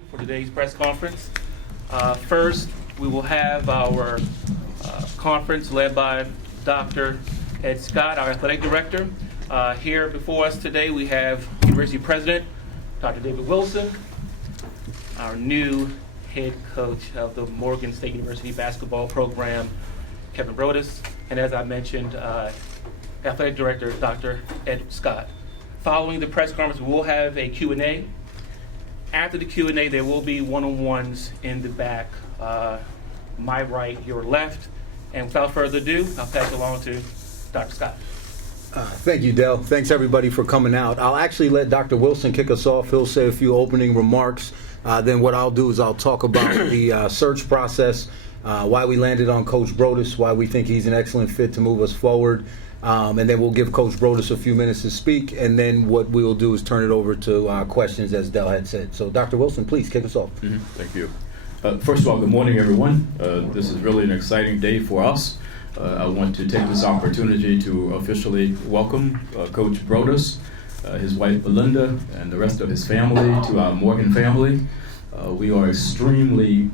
For today's press conference. First, we will have our conference led by Dr. Ed Scott, our athletic director. Here before us today, we have University President Dr. David Wilson, our new head coach of the Morgan State University basketball program, Kevin Brodus, and as I mentioned, athletic director Dr. Ed Scott. Following the press conference, we will have a Q&A. After the Q&A, there will be one-on-ones in the back, my right, your left. And without further ado, I'll pass it along to Dr. Scott. Thank you, Dell. Thanks, everybody, for coming out. I'll actually let Dr. Wilson kick us off. He'll say a few opening remarks. Then what I'll do is I'll talk about the search process, why we landed on Coach Brodus, why we think he's an excellent fit to move us forward. And then we'll give Coach Brodus a few minutes to speak, and then what we will do is turn it over to questions, as Dell had said. So, Dr. Wilson, please kick us off. Thank you. First of all, good morning, everyone. This is really an exciting day for us. I want to take this opportunity to officially welcome Coach Broadus, his wife Belinda, and the rest of his family to our Morgan family. We are extremely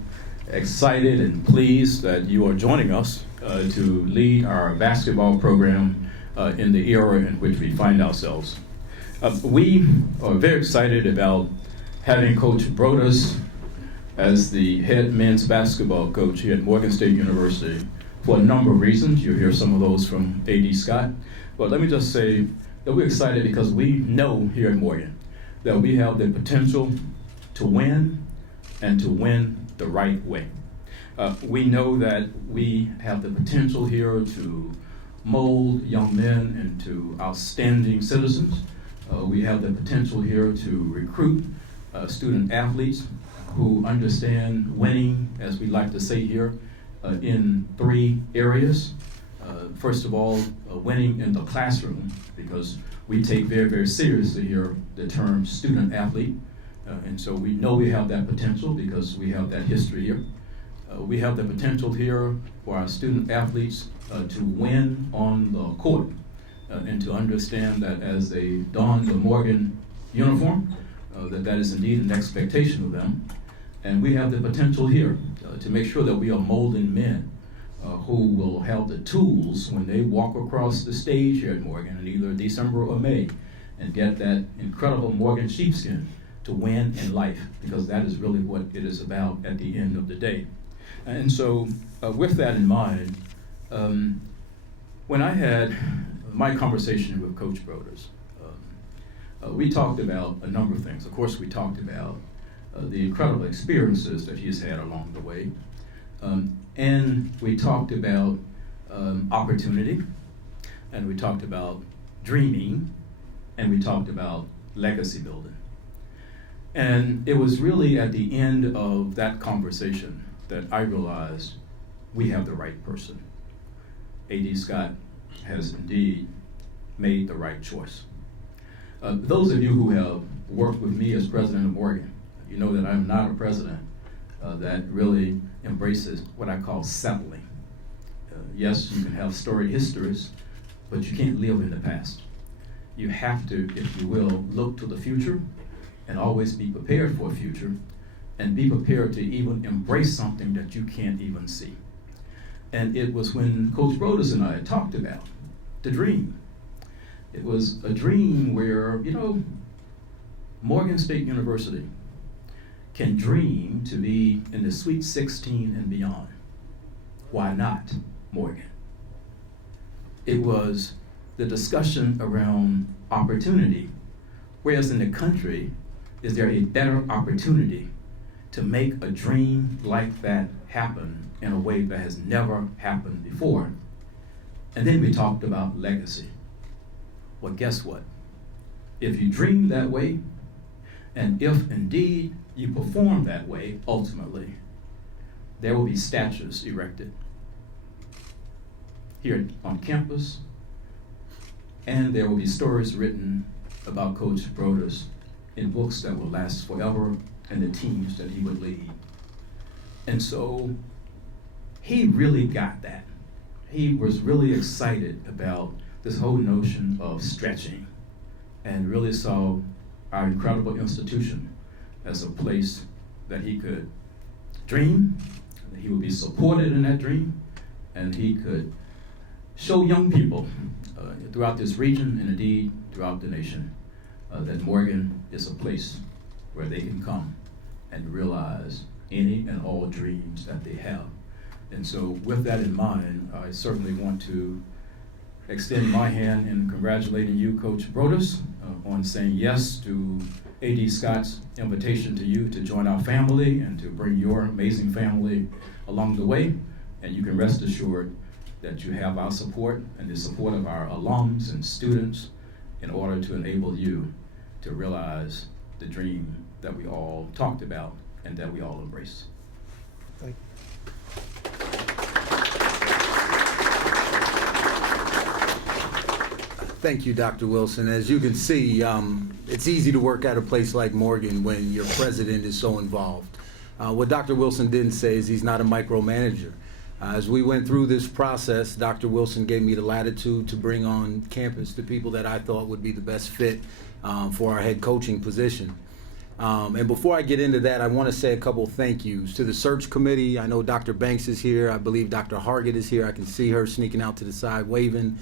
excited and pleased that you are joining us to lead our basketball program in the era in which we find ourselves. We are very excited about having Coach Broadus as the head men's basketball coach here at Morgan State University for a number of reasons. You'll hear some of those from A.D. Scott. But let me just say that we're excited because we know here at Morgan that we have the potential to win and to win the right way. We know that we have the potential here to mold young men into outstanding citizens. We have the potential here to recruit student athletes who understand winning, as we like to say here, in three areas. First of all, winning in the classroom, because we take very, very seriously here the term student athlete. And so we know we have that potential because we have that history here. We have the potential here for our student athletes to win on the court and to understand that as they don the Morgan uniform, that is indeed an expectation of them. And we have the potential here to make sure that we are molding men who will have the tools when they walk across the stage here at Morgan in either December or May and get that incredible Morgan sheepskin to win in life, because that is really what it is about at the end of the day. And so with that in mind, when I had my conversation with Coach Broadus, we talked about a number of things. Of course, we talked about the incredible experiences that he's had along the way. And we talked about opportunity, and we talked about dreaming, and we talked about legacy building. And it was really at the end of that conversation that I realized we have the right person. A.D. Scott has indeed made the right choice. Those of you who have worked with me as president of Morgan, you know that I'm not a president that really embraces what I call settling. Yes, you can have storied histories, but you can't live in the past. You have to, if you will, look to the future and always be prepared for a future, and be prepared to even embrace something that you can't even see. And it was when Coach Broadus and I had talked about the dream. It was a dream where, Morgan State University can dream to be in the Sweet 16 and beyond. Why not Morgan? It was the discussion around opportunity. Whereas in the country, is there a better opportunity to make a dream like that happen in a way that has never happened before? And then we talked about legacy. Well, guess what? If you dream that way, and if indeed you perform that way, ultimately, there will be statues erected here on campus, and there will be stories written about Coach Broadus in books that will last forever and the teams that he would lead. And so he really got that. He was really excited about this whole notion of stretching and really saw our incredible institution as a place that he could dream, that he would be supported in that dream, and he could show young people throughout this region and indeed throughout the nation that Morgan is a place where they can come and realize any and all dreams that they have. And so with that in mind, I certainly want to extend my hand in congratulating you, Coach Brodus, on saying yes to A.D. Scott's invitation to you to join our family and to bring your amazing family along the way. And you can rest assured that you have our support and the support of our alums and students in order to enable you to realize the dream that we all talked about and that we all embrace. Thank you. Thank you, Dr. Wilson. As you can see, it's easy to work at a place like Morgan when your president is so involved. What Dr. Wilson didn't say is he's not a micromanager. As we went through this process, Dr. Wilson gave me the latitude to bring on campus the people that I thought would be the best fit for our head coaching position. And before I get into that, I want to say a couple of thank yous to the search committee. I know Dr. Banks is here. I believe Dr. Hargett is here. I can see her sneaking out to the side waving.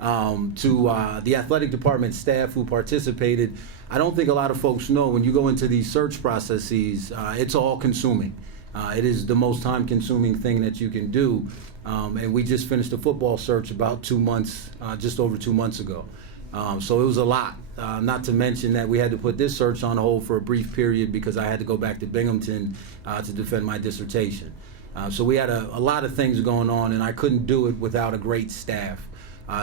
To the athletic department staff who participated. I don't think a lot of folks know when you go into these search processes, it's all consuming. It is the most time-consuming thing that you can do. And we just finished a football search about 2 months, just over 2 months ago. So it was a lot. Not to mention that we had to put this search on hold for a brief period because I had to go back to Binghamton to defend my dissertation. So we had a lot of things going on, and I couldn't do it without a great staff.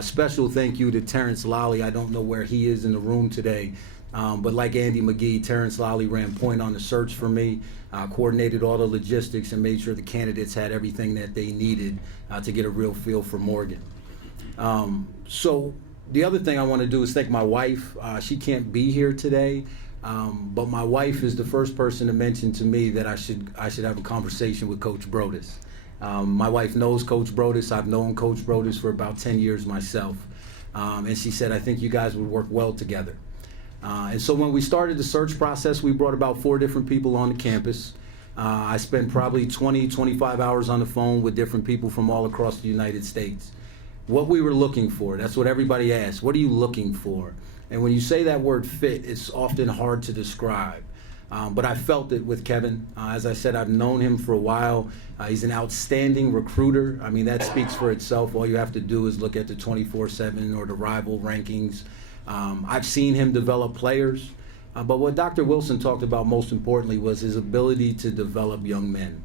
Special thank you to Terrence Lally. I don't know where he is in the room today, but like Andy McGee, Terrence Lally ran point on the search for me, coordinated all the logistics, and made sure the candidates had everything that they needed to get a real feel for Morgan. So the other thing I want to do is thank my wife. She can't be here today, but my wife is the first person to mention to me that I should have a conversation with Coach Brodus. My wife knows Coach Brodus. I've known Coach Brodus for about 10 years myself. And she said, I think you guys would work well together. And so when we started the search process, we brought about 4 different people on the campus. I spent probably 20, 25 hours on the phone with different people from all across the United States. What we were looking for, that's what everybody asks. What are you looking for? And when you say that word fit, it's often hard to describe. But I felt it with Kevin. As I said, I've known him for a while. He's an outstanding recruiter. I mean, that speaks for itself. All you have to do is look at the 24/7 or the rival rankings. I've seen him develop players. But what Dr. Wilson talked about most importantly was his ability to develop young men.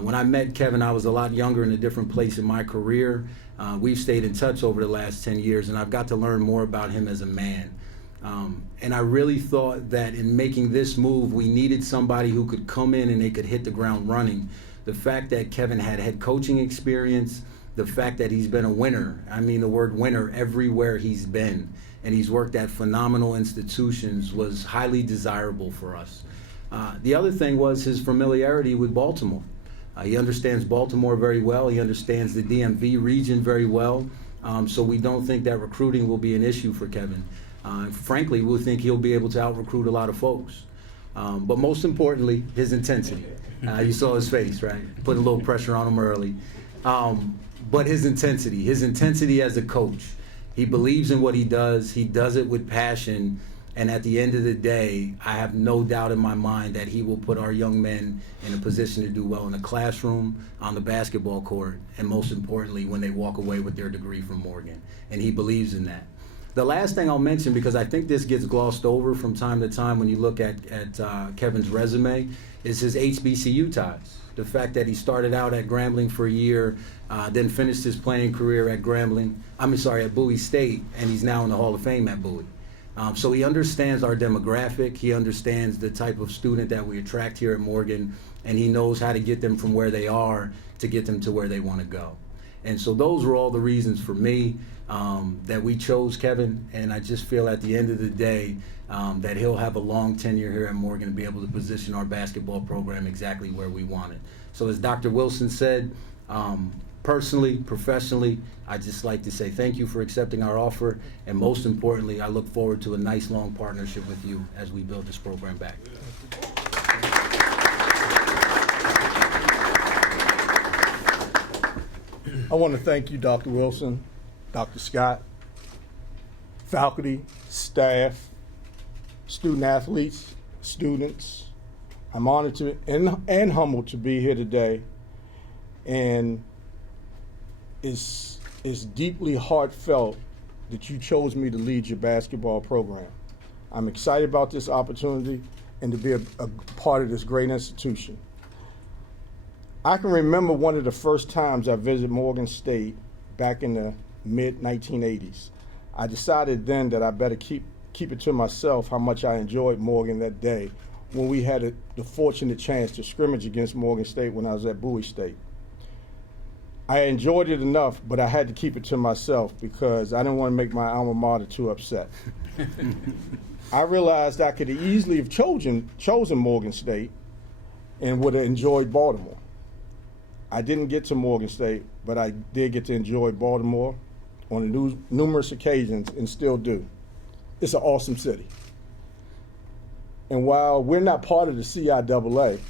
When I met Kevin, I was a lot younger in a different place in my career. We've stayed in touch over the last 10 years, and I've got to learn more about him as a man. And I really thought that in making this move, we needed somebody who could come in and they could hit the ground running. The fact that Kevin had head coaching experience, the fact that he's been a winner, I mean the word winner, everywhere he's been, and he's worked at phenomenal institutions was highly desirable for us. The other thing was his familiarity with Baltimore. He understands Baltimore very well. He understands the DMV region very well. So we don't think that recruiting will be an issue for Kevin. Frankly, we think he'll be able to out-recruit a lot of folks. But most importantly, his intensity. You saw his face, right? Put a little pressure on him early. But his intensity as a coach. He believes in what he does it with passion, and at the end of the day, I have no doubt in my mind that he will put our young men in a position to do well in the classroom, on the basketball court, and most importantly, when they walk away with their degree from Morgan. And he believes in that. The last thing I'll mention, because I think this gets glossed over from time to time when you look at Kevin's resume, is his HBCU ties. The fact that he started out at Grambling for a year, then finished his playing career at at Bowie State, and he's now in the Hall of Fame at Bowie. So he understands our demographic, he understands the type of student that we attract here at Morgan, and he knows how to get them from where they are to get them to where they want to go. And so those were all the reasons for me that we chose Kevin, and I just feel at the end of the day that he'll have a long tenure here at Morgan and be able to position our basketball program exactly where we want it. So as Dr. Wilson said, personally, professionally, I'd just like to say thank you for accepting our offer, and most importantly, I look forward to a nice long partnership with you as we build this program back. I want to thank you, Dr. Wilson, Dr. Scott, faculty, staff, student athletes, students. I'm honored to and humbled to be here today, and it's deeply heartfelt that you chose me to lead your basketball program. I'm excited about this opportunity and to be a part of this great institution. I can remember one of the first times I visited Morgan State back in the mid-1980s. I decided then that I better keep it to myself how much I enjoyed Morgan that day when we had the fortunate chance to scrimmage against Morgan State when I was at Bowie State. I enjoyed it enough, but I had to keep it to myself because I didn't want to make my alma mater too upset. I realized I could easily have chosen Morgan State and would have enjoyed Baltimore. I didn't get to Morgan State, but I did get to enjoy Baltimore on numerous occasions and still do. It's an awesome city. And while we're not part of the CIAA,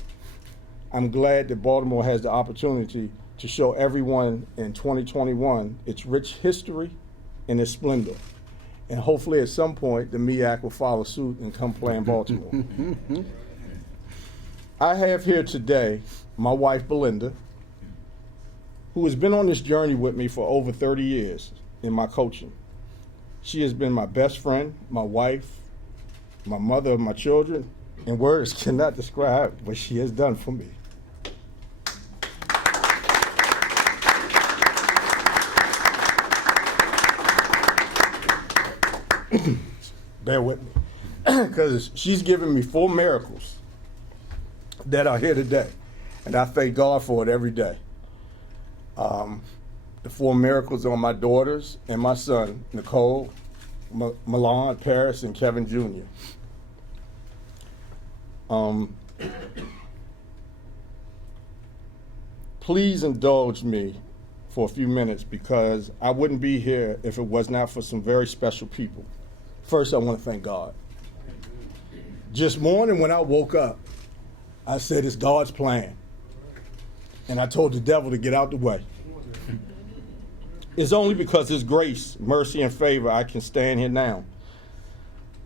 I'm glad that Baltimore has the opportunity to show everyone in 2021 its rich history and its splendor. And hopefully at some point the MEAC will follow suit and come play in Baltimore. I have here today my wife Belinda, who has been on this journey with me for over 30 years in my coaching. She has been my best friend, my wife, my mother of my children, and words cannot describe what she has done for me. Bear with me, because she's given me 4 miracles that are here today, and I thank God for it every day. The 4 miracles are my daughters and my son, Nicole, Milan, Paris, and Kevin Jr. Please indulge me for a few minutes because I wouldn't be here if it was not for some very special people. First, I want to thank God. Just morning when I woke up, I said it's God's plan. And I told the devil to get out the way. It's only because His grace, mercy, and favor I can stand here now.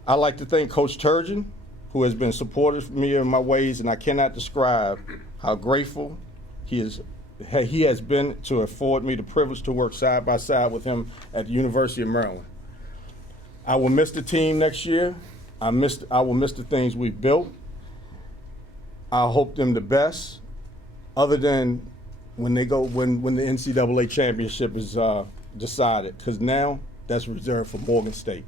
I'd like to thank Coach Turgeon, who has been supportive of me in my ways, and I cannot describe how grateful he has been to afford me the privilege to work side by side with him at the University of Maryland. I will miss the team next year. I will miss the things we built. I hope them the best, other than when the NCAA championship is decided, because now that's reserved for Morgan State.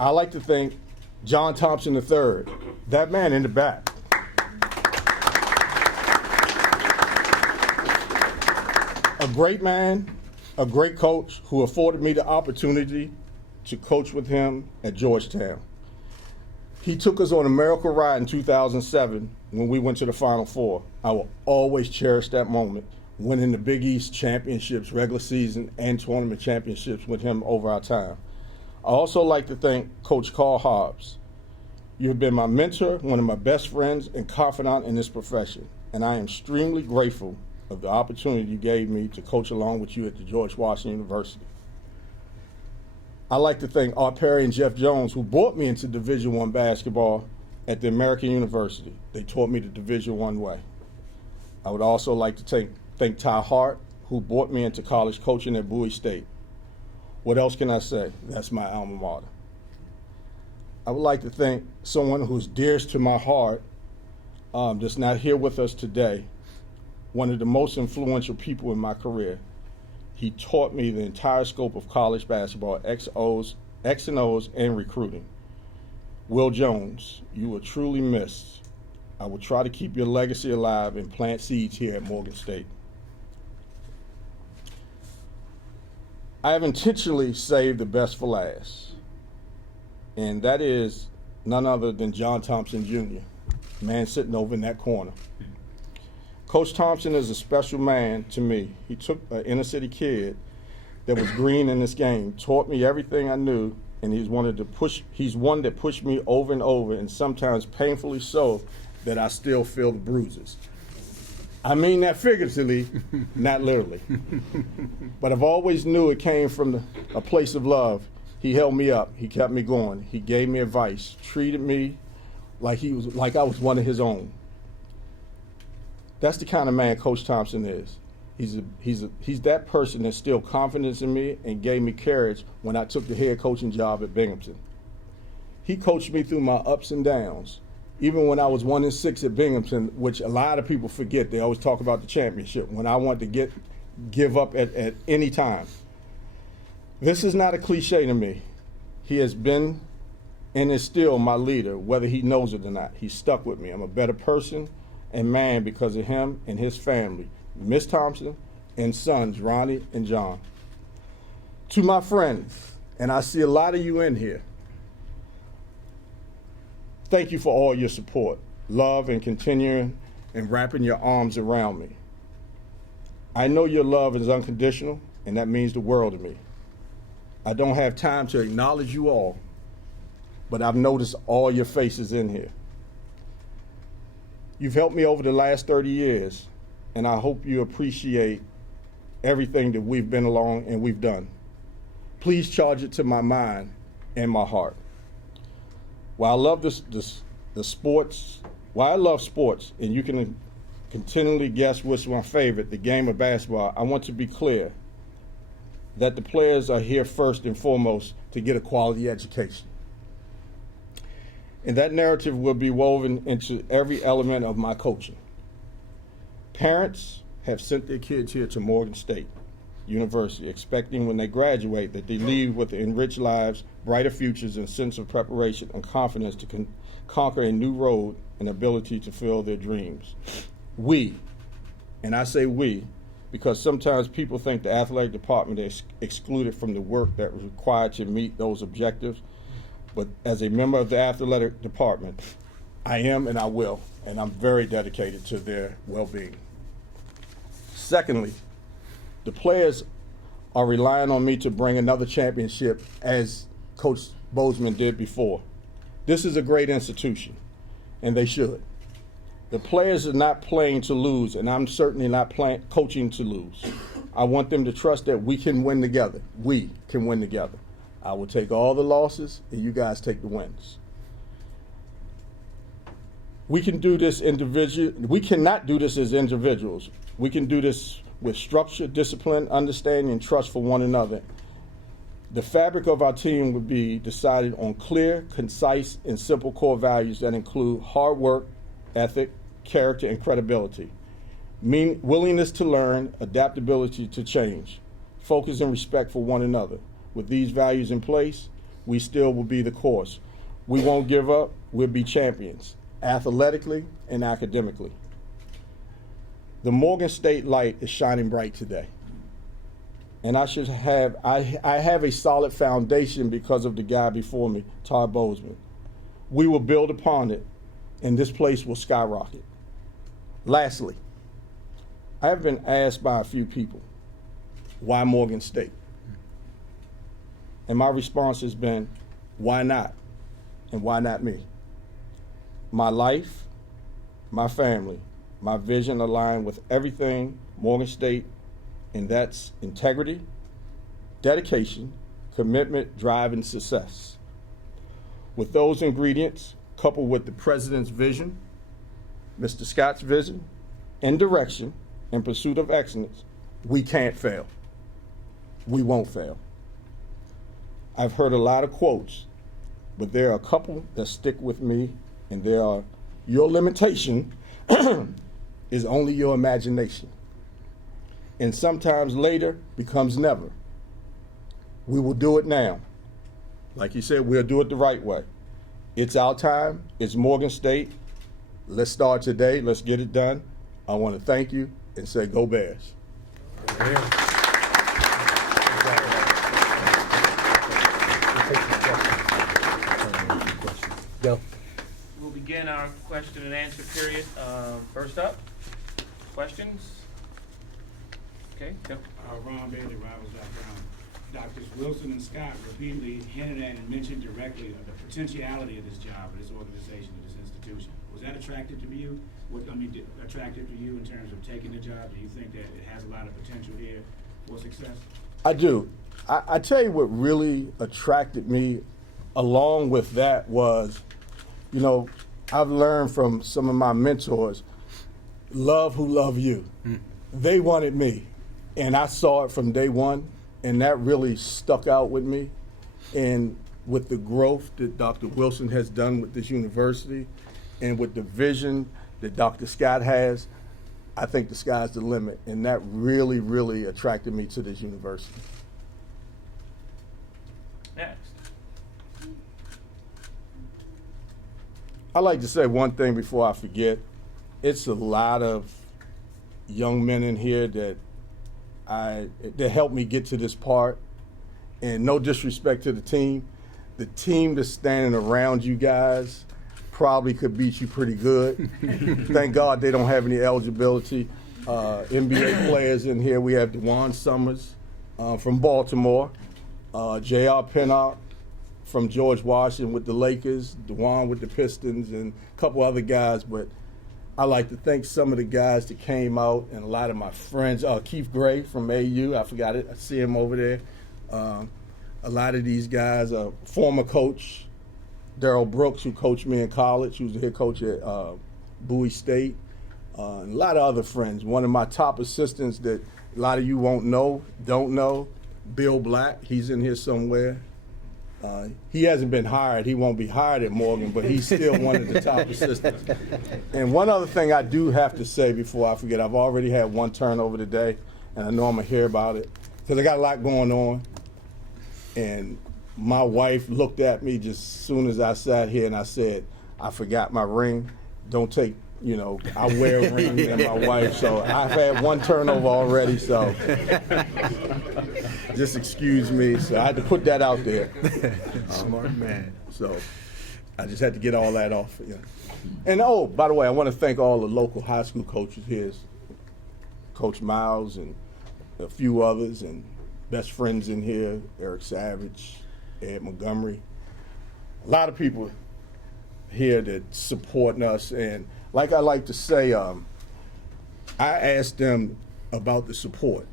I'd like to thank John Thompson III, that man in the back. A great man, a great coach who afforded me the opportunity to coach with him at Georgetown. He took us on a miracle ride in 2007 when we went to the Final Four. I will always cherish that moment, winning the Big East championships, regular season, and tournament championships with him over our time. I also like to thank Coach Carl Hobbs. You have been my mentor, one of my best friends, and confidant in this profession, and I am extremely grateful of the opportunity you gave me to coach along with you at the George Washington University. I'd like to thank Art Perry and Jeff Jones, who brought me into Division I basketball at the American University. They taught me the Division I way. I would also like to thank Ty Hart, who brought me into college coaching at Bowie State. What else can I say? That's my alma mater. I would like to thank someone who's dearest to my heart, that's not here with us today, one of the most influential people in my career. He taught me the entire scope of college basketball, X and O's, and recruiting. Will Jones, you were truly missed. I will try to keep your legacy alive and plant seeds here at Morgan State. I have intentionally saved the best for last, and that is none other than John Thompson Jr., man sitting over in that corner. Coach Thompson is a special man to me. He took an inner city kid that was green in this game, taught me everything I knew, and he's one that pushed me over and over, and sometimes painfully so, that I still feel the bruises. I mean that figuratively, not literally. But I've always knew it came from a place of love. He held me up. He kept me going. He gave me advice, treated me like I was one of his own. That's the kind of man Coach Thompson is. He's that person that instilled confidence in me and gave me courage when I took the head coaching job at Binghamton. He coached me through my ups and downs. Even when I was 1-6 at Binghamton, which a lot of people forget, they always talk about the championship, when I wanted to give up at any time. This is not a cliche to me. He has been and is still my leader, whether he knows it or not. He's stuck with me. I'm a better person and man because of him and his family, Miss Thompson and sons, Ronnie and John. To my friends, and I see a lot of you in here, thank you for all your support, love, and continuing and wrapping your arms around me. I know your love is unconditional, and that means the world to me. I don't have time to acknowledge you all, but I've noticed all your faces in here. You've helped me over the last 30 years, and I hope you appreciate everything that we've been along and we've done. Please charge it to my mind and my heart. While I love the sports, while I love sports, and you can continually guess what's my favorite, the game of basketball, I want to be clear that the players are here first and foremost to get a quality education. And that narrative will be woven into every element of my coaching. Parents have sent their kids here to Morgan State University, expecting when they graduate that they leave with enriched lives, brighter futures, and sense of preparation and confidence to conquer a new road and ability to fulfill their dreams. We, and I say we, because sometimes people think the athletic department is excluded from the work that was required to meet those objectives. But as a member of the athletic department, I am and I will, and I'm very dedicated to their well-being. Secondly, the players are relying on me to bring another championship as Coach Bozeman did before. This is a great institution, and they should. The players are not playing to lose, and I'm certainly not coaching to lose. I want them to trust that we can win together. We can win together. I will take all the losses, and you guys take the wins. We can do this individually. We cannot do this as individuals. We can do this with structure, discipline, understanding, and trust for one another. The fabric of our team would be decided on clear, concise, and simple core values that include hard work, ethic, character, and credibility. Willingness to learn, adaptability to change, focus and respect for one another. With these values in place, we still will be the course. We won't give up. We'll be champions, athletically and academically. The Morgan State light is shining bright today. And I have a solid foundation because of the guy before me, Todd Bozeman. We will build upon it, and this place will skyrocket. Lastly, I have been asked by a few people, why Morgan State? And my response has been, why not? And why not me? My life, my family, my vision align with everything Morgan State, and that's integrity, dedication, commitment, drive, and success. With those ingredients, coupled with the president's vision, Mr. Scott's vision, and direction, in pursuit of excellence, we can't fail. We won't fail. I've heard a lot of quotes, but there are a couple that stick with me, and there are, your limitation is only your imagination. And sometimes later becomes never. We will do it now. Like you said, we'll do it the right way. It's our time. It's Morgan State. Let's start today. Let's get it done. I want to thank you and say, go Bears. Go. We'll begin our question and answer period. First up, questions? Okay, go. Ron Bailey, Rivals.com. Doctors Wilson and Scott repeatedly hinted at and mentioned directly the potentiality of this job, of this organization, of this institution. institution. Was that attractive to you? Attractive to you in terms of taking the job? Do you think that it has a lot of potential here for success? I do. I tell you what really attracted me along with that was, I've learned from some of my mentors, love who love you. They wanted me, and I saw it from day one, and that really stuck out with me. And with the growth that Dr. Wilson has done with this university and with the vision that Dr. Scott has, I think the sky's the limit, and that really, really attracted me to this university. Next. I'd like to say one thing before I forget. It's a lot of young men in here that helped me get to this part. And no disrespect to the team that's standing around you guys probably could beat you pretty good. Thank God they don't have any eligibility. NBA players in here. We have DeJuan Summers from Baltimore, J.R. Pinnock from George Washington with the Lakers, DeJuan with the Pistons, and a couple other guys. But I like to thank some of the guys that came out and a lot of my friends. Keith Gray from AU, I forgot it. I see him over there. A lot of these guys, former coach Daryl Brooks, who coached me in college, who was the head coach at Bowie State, and a lot of other friends. One of my top assistants that a lot of you don't know, Bill Black. He's in here somewhere. He hasn't been hired. He won't be hired at Morgan, but he's still one of the top assistants. And one other thing I do have to say before I forget, I've already had one turnover today, and I know I'm going to hear about it because I got a lot going on. And my wife looked at me just as soon as I sat here, and I said, I forgot my ring. Don't take, I wear a ring and my wife. So I've had one turnover already, so just excuse me. So I had to put that out there. Smart man. So I just had to get all that off. And by the way, I want to thank all the local high school coaches here, Coach Miles and a few others, and best friends in here, Eric Savage, Ed Montgomery. A lot of people here that supporting us. And like I like to say, I asked them about the support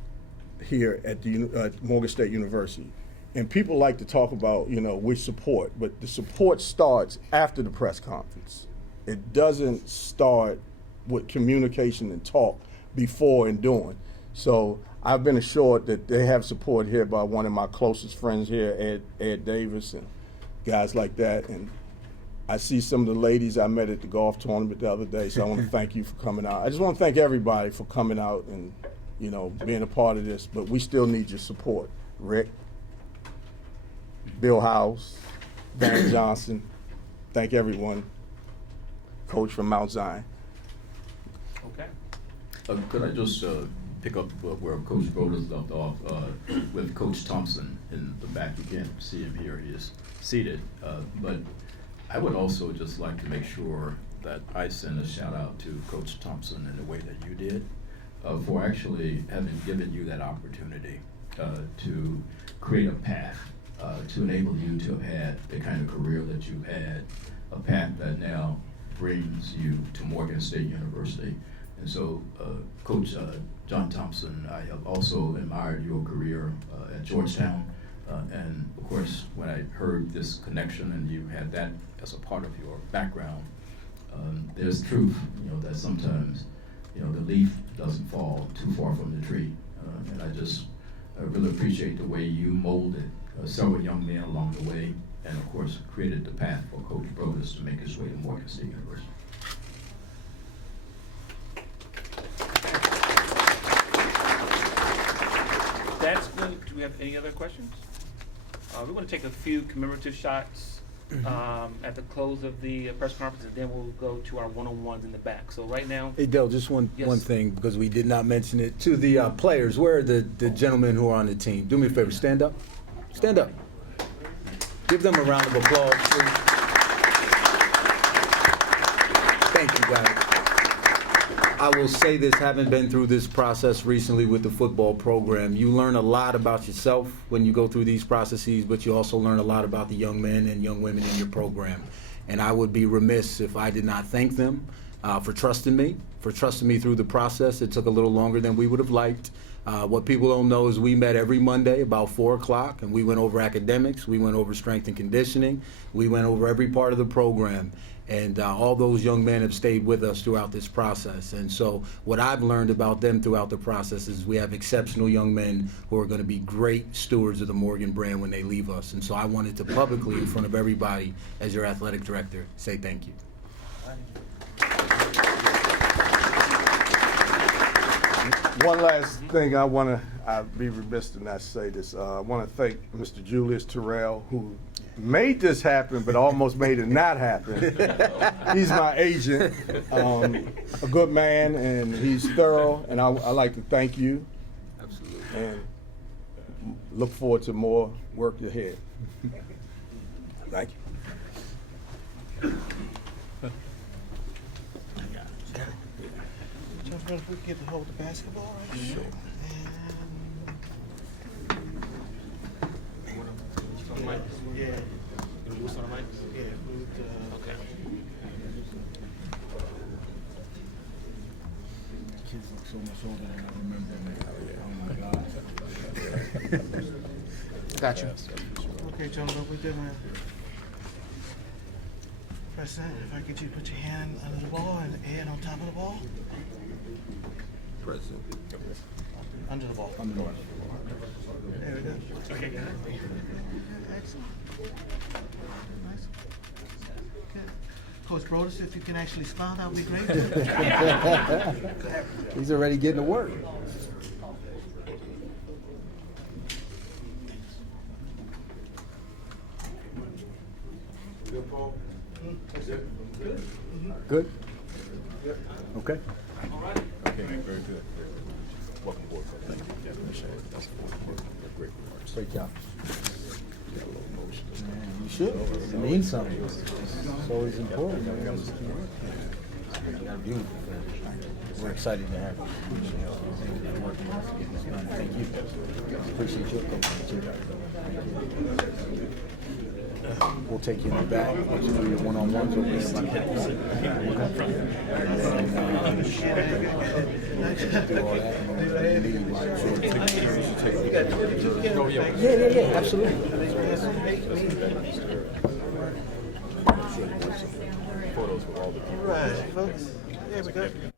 here at the Morgan State University. And people like to talk about, we support, but the support starts after the press conference. It doesn't start with communication and talk before and during. So I've been assured that they have support here by one of my closest friends here, Ed Davis, and guys like that. And I see some of the ladies I met at the golf tournament the other day, so I want to thank you for coming out. I just want to thank everybody for coming out and, being a part of this, but we still need your support. Rick, Bill House, Dan Johnson, thank everyone. Coach from Mount Zion. Okay. Could I just pick up where Coach Brodus left off with Coach Thompson in the back? You can't see him here, he is seated. But I would also just like to make sure that I send a shout out to Coach Thompson in the way that you did for actually having given you that opportunity to create a path to enable you to have had the kind of career that you've had, a path that now brings you to Morgan State University. And so, Coach John Thompson, I have also admired your career at Georgetown. And of course, when I heard this connection and you had that as a part of your background, there's truth, that sometimes, the leaf doesn't fall too far from the tree. And I really appreciate the way you molded several young men along the way, and of course, created the path for Coach Brodus to make his way to Morgan State University. That's good. Do we have any other questions? We're going to take a few commemorative shots at the close of the press conference, and then we'll go to our one-on-ones in the back. So right now, Hey, Del, just one Yes. thing, because we did not mention it. To the players, where are the gentlemen who are on the team? Do me a favor, stand up. Stand up. Give them a round of applause, please. Thank you, guys. I will say this, having been through this process recently with the football program, you learn a lot about yourself when you go through these processes, but you also learn a lot about the young men and young women in your program. and I would be remiss if I did not thank them for trusting me through the process. It took a little longer than we would have liked. What people don't know is we met every Monday about 4 o'clock, and we went over academics, we went over strength and conditioning, we went over every part of the program, and all those young men have stayed with us throughout this process. And so what I've learned about them throughout the process is we have exceptional young men who are going to be great stewards of the Morgan brand when they leave us. And so I wanted to publicly, in front of everybody, as your athletic director, say thank you. One last thing I'd be remiss to not say this. I want to thank Mr. Julius Terrell, who made this happen, but almost made it not happen. He's my agent, a good man, and he's thorough, and I like to thank you. Absolutely. And look forward to more work ahead. Thank you. If we could get to hold the basketball right here. Sure. Yeah. Yeah. Okay. Kids look so much older than I remember. Oh my God. Got you. Okay, gentlemen, we did, man. President, if I could get you to put your hand under the ball and the head on top of the ball. President. Under the ball. Under the ball. There we go. Okay, got it. Excellent. Nice. Good. Coach Brodus, if you can actually smile, that would be great. He's already getting to work. Good? Okay. Okay, very good. Welcome aboard. Thank you. Yeah, appreciate it. That's great remarks. Great job. Got a little emotional. You should. It means something. It's always important. Beautiful. We're excited to have you. Thank you. Appreciate your coaching. We'll take you in the back. We'll do your one-on-ones over there. Yeah, absolutely. Photos with all the people. Right, folks. There we go.